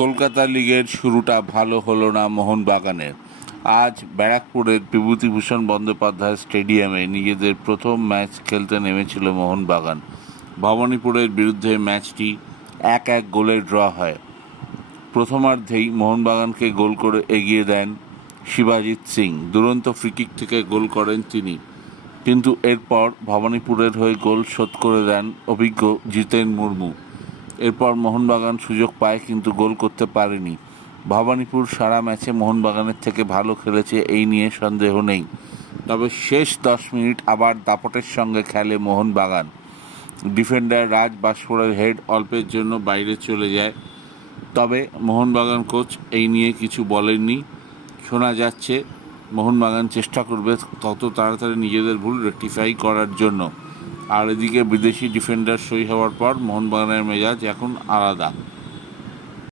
কলকাতা লিগের শুরুটা ভালো হলো না মোহনবাগানের। আজ ব্যারাকপুরের বিভূতিভূষণ বন্দ্যোপাধ্যায় স্টেডিয়ামে নিজেদের প্রথম ম্যাচ খেলতে নেমেছিল মোহনবাগান। ভবানীপুরের বিরুদ্ধে ম্যাচটি 1-1 গোলে ড্র হয়। প্রথমার্ধেই মোহনবাগানকে গোল করে এগিয়ে দেন শিবাজিৎ সিং। দুরন্ত ফ্রিকিক থেকে গোল করেন তিনি, কিন্তু এরপর ভবানীপুরের হয়ে গোল শোধ করে দেন অভিজ্ঞ জিতেন মুর্মু। এরপর মোহনবাগান সুযোগ পায়, কিন্তু গোল করতে পারেনি। ভবানীপুর সারা ম্যাচে মোহনবাগানের থেকে ভালো খেলেছে, এই নিয়ে সন্দেহ নেই। তবে শেষ 10 মিনিট আবার দাপটের সঙ্গে খেলে মোহনবাগান। ডিফেন্ডার রাজ বাস্পরের হেড অল্পের জন্য বাইরে চলে যায়। তবে মোহনবাগান কোচ এই নিয়ে কিছু বলেননি। শোনা যাচ্ছে মোহনবাগান চেষ্টা করবে তত তাড়াতাড়ি নিজেদের ভুল রেকটিফাই করার জন্য। আর এদিকে বিদেশি ডিফেন্ডার সই হওয়ার পর মোহনবাগানের মেজাজ এখন আলাদা।